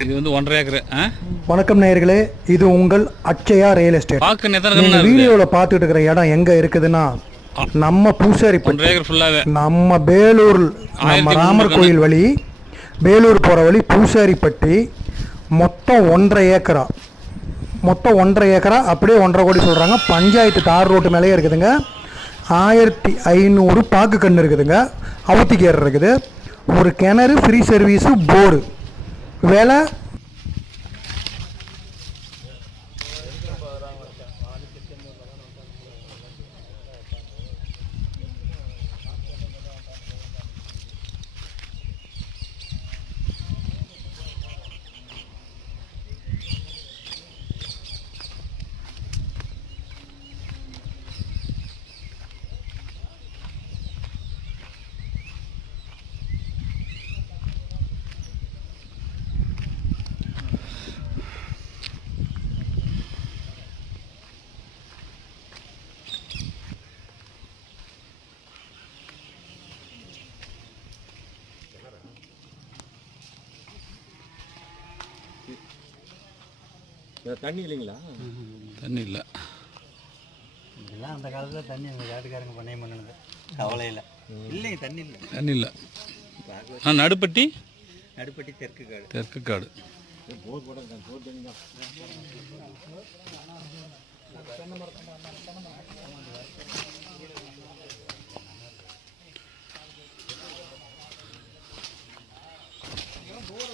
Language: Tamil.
இது வந்து 1.5 ஏக்கர். வணக்கம் நேயர்களே, இது உங்கள் அட்சயா ரியல் எஸ்டேட். நீங்க வீடியோவில் பார்த்துட்டு இருக்கிற இடம் எங்க இருக்குதுன்னா நம்ம பூசாரிப்பட்டி, 1.5 ஏக்கர் ஃபுல்லாவே நம்ம வேலூர், நம்ம ராமர் கோயில் வழி வேலூர் போகிற வழி பூசாரிப்பட்டி. மொத்தம் 1.5 ஏக்கரா, மொத்தம் 1.5 ஏக்கரா, அப்படியே 1.5 கோடி சொல்கிறாங்க. பஞ்சாயத்து தார் ரோட்டு மேலேயே இருக்குதுங்க. 1500 பாக்கு கன்று இருக்குதுங்க, அவுத்திக்கேர் இருக்குது, ஒரு கிணறு, ஃப்ரீ சர்வீஸு, போரு. வேலை தண்ணி இல்லைங்களா? தண்ணி இல்லை. இதெல்லாம் அந்த காலத்தில் தண்ணி அந்த காட்டுக்காரங்க பண்ணையம் பண்ணினது, கவலை இல்லை. இல்லைங்க, தண்ணி இல்லை, தண்ணி இல்லை. நடுப்பட்டி, நடுப்பட்டி தெற்கு காடு, தெற்கு காடு. போர் போட போர் தண்ணி தான். போர்